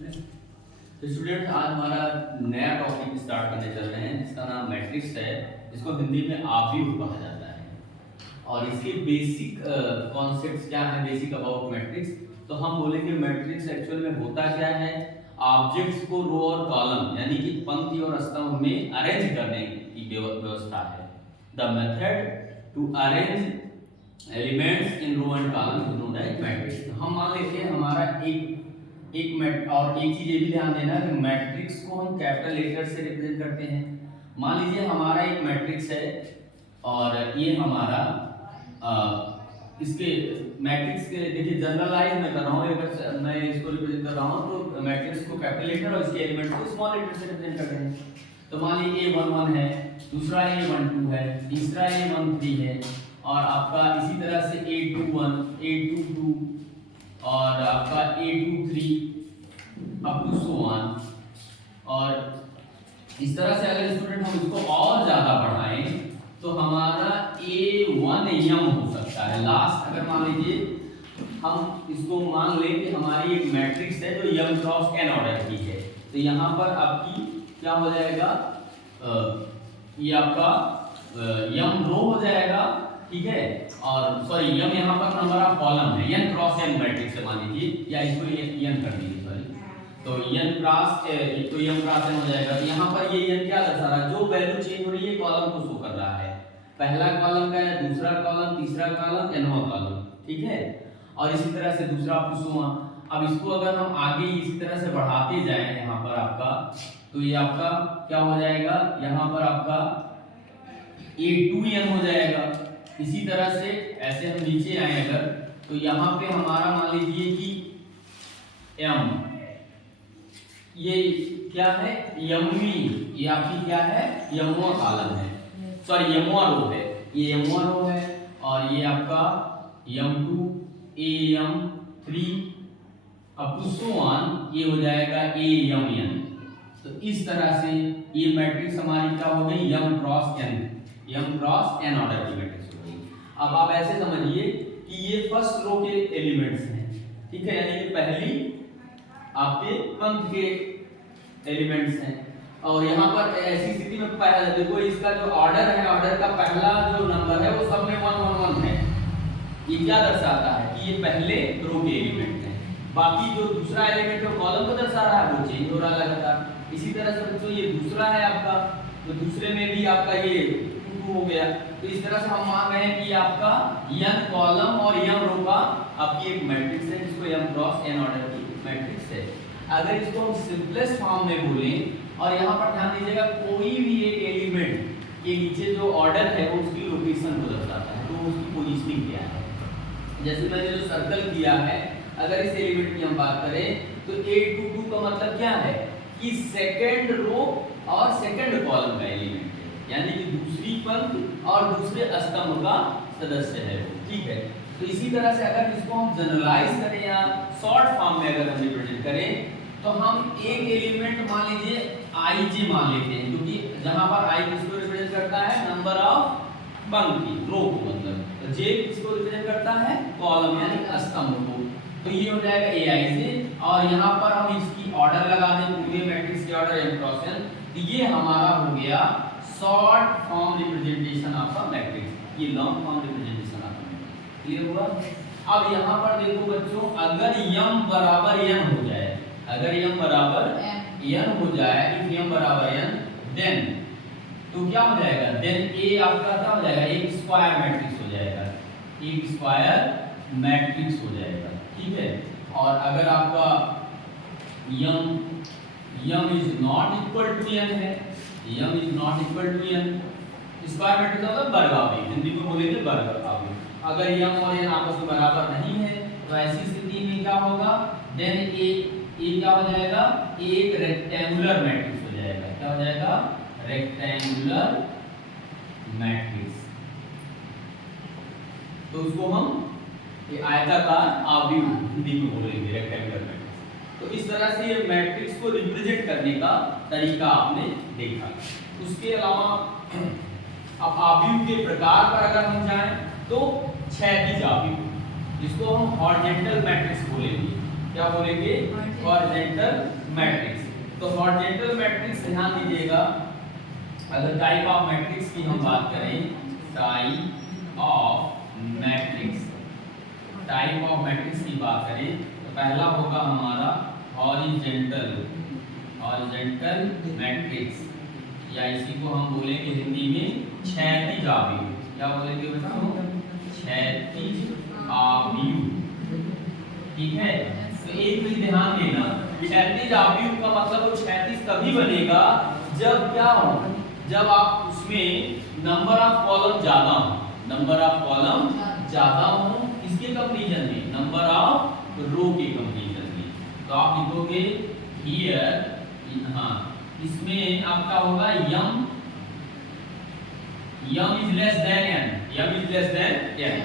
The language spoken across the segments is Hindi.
तो स्टूडेंट आज हमारा नया टॉपिक स्टार्ट करने चल रहे हैं जिसका नाम मैट्रिक्स है। इसको हिंदी में आव्यूह कहा जाता है और इसके बेसिक कॉन्सेप्ट्स क्या है, बेसिक अबाउट मैट्रिक्स। तो हम बोलेंगे मैट्रिक्स एक्चुअल में होता क्या है। ऑब्जेक्ट्स को रो और कॉलम यानी कि पंक्ति और स्तंभ में अरेंज करने की व्यवस्था है। The method to arrange elements in row and column is known as matrix. हम मान लेते हैं हमारा और एक चीज ये भी ध्यान देना कि मैट्रिक्स को हम कैपिटल लेटर से रिप्रेजेंट करते हैं। मान लीजिए हमारा एक मैट्रिक्स है और ये हमारा इसके मैट्रिक्स के देखिए जनरलाइज मैं कर रहा हूँ। अगर मैं इसको रिप्रेजेंट कर रहा हूँ तो मैट्रिक्स को कैपिटल लेटर और इसके एलिमेंट को स्मॉल लेटर से रिप्रेजेंट कर रहे हैं। तो मान लीजिए A11 है, दूसरा A12 है, तीसरा A13 है और आपका इसी तरह से A21, A22 और आपका A23 up to so on. और इस तरह से अगर स्टूडेंट हम इसको और ज्यादा बढ़ाएं तो हमारा A1M हो सकता है लास्ट। अगर मान लीजिए हम इसको मान लें कि हमारी एक मैट्रिक्स है जो M क्रॉस n ऑर्डर की है, तो यहाँ पर आपकी क्या हो जाएगा, ये आपका M रो हो जाएगा, ठीक है। और सॉरी M यहाँ पर नंबर ऑफ कॉलम है, n क्रॉस n मैट्रिक्स है मान लीजिए, या इसको n कर दीजिए सॉरी। तो n क्रॉस तो m क्रॉस n हो जाएगा। तो यहाँ पर ये n क्या दर्शा रहा है, जो वैल्यू चेंज हो रही है कॉलम को शो कर रहा है। पहला कॉलम का है, दूसरा कॉलम, तीसरा कॉलम, nवां कॉलम, ठीक है। और इसी तरह से दूसरा पुसुआ। अब इसको अगर हम आगे इसी तरह से बढ़ाते जाएं यहाँ पर आपका, तो ये आपका क्या हो जाएगा, यहाँ पर आपका A2n हो जाएगा। इसी तरह से ऐसे हम नीचे आए अगर, तो यहाँ पे हमारा मान लीजिए कि m ये क्या है, यमी, ये आपकी क्या है, यमुआ कॉलम है, सॉरी यमुआ रो है, ये यमुआ रो है। और ये आपका m2 am3 up to so on, ये हो जाएगा amn। तो इस तरह से ये मैट्रिक्स हमारी क्या हो गई, m क्रॉस n ऑर्डर की मैट्रिक्स हो गई। अब आप ऐसे समझिए कि ये फर्स्ट रो के एलिमेंट्स हैं, ठीक है, यानी कि पहली आपके पंक्ति के एलिमेंट्स हैं। और यहाँ पर ऐसी स्थिति में पहला देखो, इसका जो ऑर्डर है, ऑर्डर का पहला जो नंबर है वो सब में 1 1 1 है। ये क्या दर्शाता है कि ये पहले रो के एलिमेंट हैं। बाकी जो दूसरा एलिमेंट है कॉलम को दर्शा रहा है, वो चेंज हो रहा है लगातार। इसी तरह से बच्चों ये दूसरा है आपका, तो दूसरे में भी आपका ये 2 हो गया। तो इस तरह से हम मान रहे हैं कि आपका n कॉलम और m रो का आपकी एक मैट्रिक्स है जिसको m क्रॉस n ऑर्डर की मैट्रिक्स है। अगर इसको हम सिंपलेस्ट फॉर्म में बोलें, और यहाँ पर ध्यान दीजिएगा कोई भी एक एलिमेंट के नीचे जो ऑर्डर है वो उसकी लोकेशन को दर्शाता है, तो उसकी पोजीशनिंग क्या है। जैसे मैंने जो सर्कल किया है, अगर इस एलिमेंट की हम बात करें तो A22 का मतलब क्या है कि सेकंड रो और सेकंड कॉलम का एलिमेंट है, यानी कि दूसरी पंक्ति और दूसरे स्तंभ का सदस्य है, ठीक है। तो इसी तरह से अगर इसको हम जनरलाइज करें या शॉर्ट फॉर्म में अगर हम रिप्रेजेंट करें, तो हम एक एलिमेंट मान लीजिए IJ मान लेते हैं, क्योंकि जहां पर I किसको रिप्रेजेंट करता है, नंबर ऑफ पंक्ति, रो को मतलब। तो J किसको रिप्रेजेंट करता है, कॉलम यानी स्तंभ को। तो ये हो जाएगा AIJ। और यहाँ पर हम इसकी ऑर्डर लगा दें, पूरे मैट्रिक्स की ऑर्डर m क्रॉस n। तो ये हमारा हो गया short form representation of a matrix, ये long form representation of a matrix. Clear हुआ। अब यहाँ पर देखो बच्चों, अगर m बराबर n हो जाए, अगर m बराबर n हो जाए, इफ m बराबर n, देन तो क्या हो जाएगा, देन A आपका क्या हो जाएगा, एक स्क्वायर मैट्रिक्स हो जाएगा, एक स्क्वायर मैट्रिक्स हो जाएगा, ठीक है। और अगर आपका m is not equal to n है, m is not equal to n, square matrix मतलब वर्गाकार, हिंदी में बोलेंगे वर्गाकार। अगर m और n आपस में बराबर नहीं है तो ऐसी स्थिति में क्या होगा, देन A क्या हो जाएगा, एक रेक्टेंगुलर मैट्रिक्स हो जाएगा। क्या हो जाएगा, रेक्टेंगुलर मैट्रिक्स। तो उसको हम आयताकार आव्यूह हिंदी में बोलेंगे, रेक्टेंगुलर मैट्रिक्स। तो इस तरह से ये मैट्रिक्स को रिप्रेजेंट करने का तरीका आपने देखा। उसके अलावा अब आव्यूह के प्रकार पर अगर हम जाएं तो क्षैतिज आव्यूह, जिसको हम हॉरिजॉन्टल मैट्रिक्स बोलेंगे। क्या बोलेंगे, हॉरिजॉन्टल मैट्रिक्स। तो हॉरिजॉन्टल मैट्रिक्स ध्यान दीजिएगा, अगर टाइप ऑफ मैट्रिक्स की हम बात करें, type of matrix, type of matrix की बात करें तो पहला होगा हमारा हॉरिजॉन्टल, हॉरिजॉन्टल मैट्रिक्स, या इसी को हम बोलेंगे हिंदी में क्षैतिज आव्यूह। क्या बोलेंगे बच्चों, क्षैतिज आव्यूह। ठीक है, तो एक चीज ध्यान देना, क्षैतिज आव्यूह का मतलब वो क्षैतिज तभी बनेगा जब क्या हो, जब आप उसमें नंबर ऑफ कॉलम ज्यादा हो, नंबर ऑफ कॉलम ज्यादा हो, किसके कंपैरिजन में, नंबर ऑफ रो के कंपैरिजन में। तो आप लिखोगे हियर, हाँ इसमें आपका होगा m, m is less than n, m is less than n.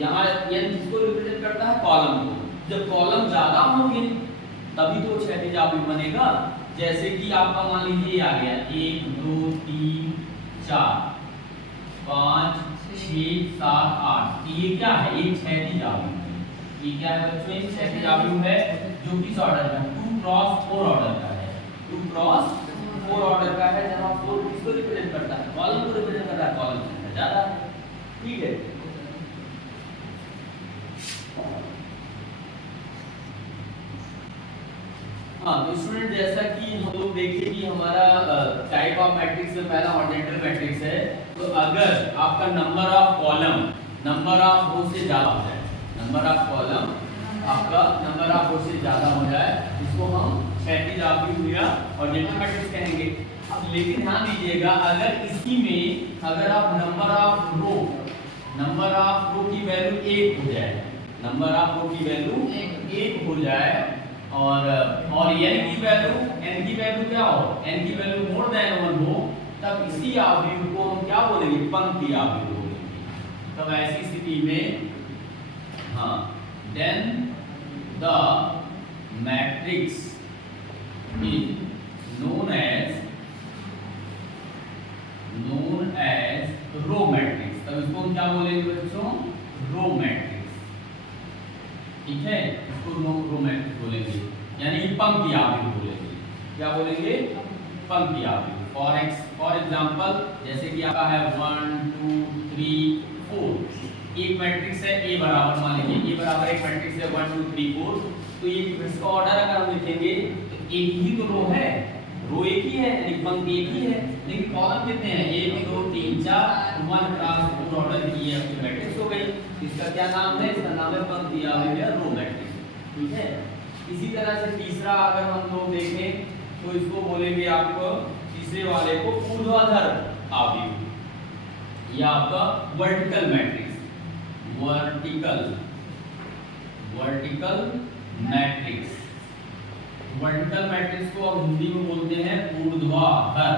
यहाँ एन किसको रिप्रेजेंट करता है, कॉलम को। जब कॉलम ज्यादा होंगे तभी तो क्षैतिज आव्यूह बनेगा। जैसे कि आपका मान लीजिए आ गया 1 2 3 4 5 6 7 8, ये क्या है, एक क्षैतिज आव्यूह है। ये क्या है बच्चों, एक क्षैतिज आव्यूह है जो किस ऑर्डर का, 2 क्रॉस 4 ऑर्डर का है, 2 क्रॉस 4 ऑर्डर का है, जहां 4 किसको रिप्रेजेंट करता है, कॉलम को रिप्रेजेंट करता है, कॉलम संख्या ज्यादा है। ठीक है, हाँ तो स्टूडेंट जैसा कि हम लोग देखें कि हमारा टाइप ऑफ मैट्रिक्स में पहला हॉरिजॉन्टल मैट्रिक्स है। तो अगर आपका number of column number of row से ज्यादा हो जाए, नंबर ऑफ कॉलम आपका नंबर ऑफ रो से ज्यादा हो जाए, इसको हम क्षैतिज आव्यूह या हॉरिजॉन्टल मैट्रिक्स कहेंगे। अब लेकिन ध्यान दीजिएगा, अगर इसी में अगर आप नंबर ऑफ रो की वैल्यू 1 हो जाए, नंबर ऑफ रो की वैल्यू 1 हो जाए, और n की वैल्यू क्या हो, n की वैल्यू मोर देन 1 हो, तब इसी आव्यूह को हम क्या बोलेंगे, पंक्ति आव्यूह बोलेंगे। तब ऐसी स्थिति में हाँ, then the matrix is known as row matrix. तब इसको हम क्या बोलेंगे बच्चों, रो मैट्रिक्स। ठीक है, इसको रो मैट्रिक्स बोलेंगे, यानी पंक्ति आव्यूह बोलेंगे। क्या बोलेंगे, पंक्ति आव्यूह। फॉर एग्जांपल जैसे कि आपका है 1 2 3 4, एक मैट्रिक्स है A बराबर, मान लीजिए A बराबर एक मैट्रिक्स है 1 2 3 4, तो ये इसका ऑर्डर अगर हम लिखेंगे तो एक ही तो रो है, रो एक ही है, यानी पंक्ति एक ही है, लेकिन कॉलम कितने हैं, 1 2 3 4, 1 क्रॉस 4 ऑर्डर की ये आपकी मैट्रिक्स हो गई। इसका क्या नाम है, इसका नाम है पंक्ति आव्यूह या रो मैट्रिक्स। ठीक है, इसी तरह से तीसरा अगर हम लोग देखें तो इसको बोलेंगे आपको, तीसरे वाले को ऊर्ध्वाधर आव्यूह या आपका vertical matrix, vertical matrix. Vertical matrix को हम हिंदी में बोलते हैं ऊर्ध्वाधर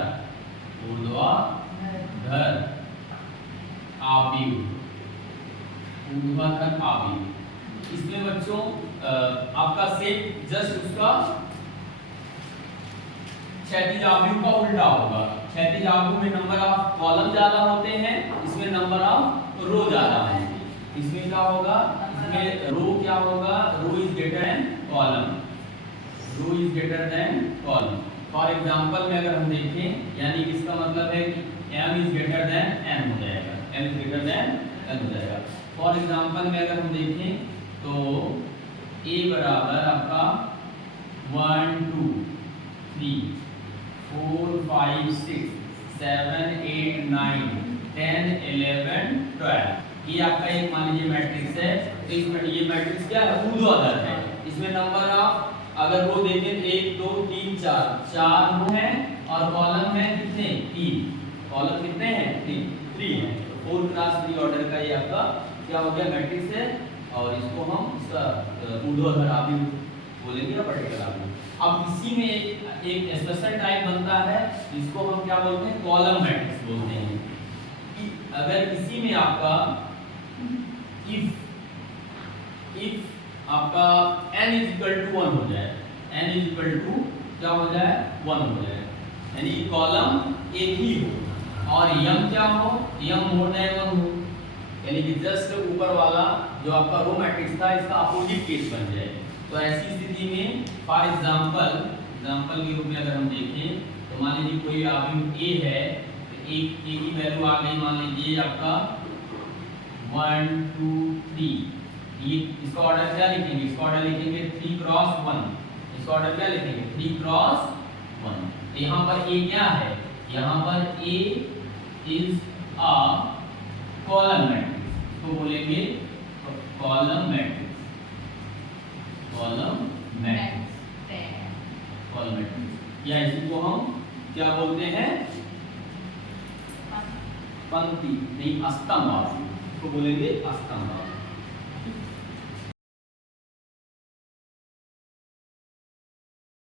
आव्यूह, ऊर्ध्वाधर आव्यूह। इसमें बच्चों आपका सेट जस्ट उसका क्षैतिज आव्यूह का उल्टा होगा। क्षैतिज आव्यूह में नंबर ऑफ कॉलम ज्यादा होते हैं, इसमें नंबर ऑफ रो ज्यादा होंगे। इसमें क्या होगा, इसमें रो क्या होगा, row is greater than column, row is greater than column. For example में अगर हम देखें, यानी इसका मतलब है कि m is greater then n हो जाएगा, m is greater then n हो जाएगा। फॉर एग्जांपल में अगर हम देखें तो a बराबर आपका 1 2 3 4 5 6 7 8 9 10 11 12, ये आपका एक मान लीजिए मैट्रिक्स है। तो इसमें ये मैट्रिक्स क्या है, ऊर्ध्वाधर है। इसमें नंबर ऑफ अगर वो देखें 1 2 3 4 रो है, और कॉलम है कितने, 3, कॉलम कितने हैं, 3 है। 4 क्रॉस 3 ऑर्डर का ये आपका क्या हो गया, मैट्रिक्स है, और इसको हम इसका ऊर्ध्वाधर आव्यूह बोलेंगे या वर्टिकल आव्यूह। अब इसी में एक स्पेशल टाइप बनता है जिसको हम क्या बोलते हैं, कॉलम मैट्रिक्स बोलते हैं। अगर इसी में आपका इफ आपका n इज इक्वल टू 1 हो जाए, n इज इक्वल टू क्या हो जाए, 1 हो जाए, यानी कॉलम एक ही हो और m क्या हो, m मोर देन 1 हो, यानी कि जस्ट ऊपर वाला जो आपका रो मैट्रिक्स था इसका अपोजिट केस बन जाए। तो ऐसी स्थिति में फॉर एग्जांपल के रूप में अगर हम देखें तो मान लीजिए कोई आव्यूह ए है, तो ए की वैल्यू आ गई, मान लीजिए आपका 1 2 3। ये इसका ऑर्डर क्या लिखेंगे? इसका ऑर्डर लिखेंगे 3 क्रॉस 1। इसका ऑर्डर क्या लिखेंगे? 3 क्रॉस 1। तो यहाँ पर ए क्या है? यहाँ पर ए इज अ कॉलम मैट्रिक्स, तो बोलेंगे कॉलम मैट्रिक्स, कॉलम मैट्रिक्स, या इसी को हम क्या बोलते हैं? पंक्ति नहीं, स्तंभ, इसको बोलेंगे स्तंभ।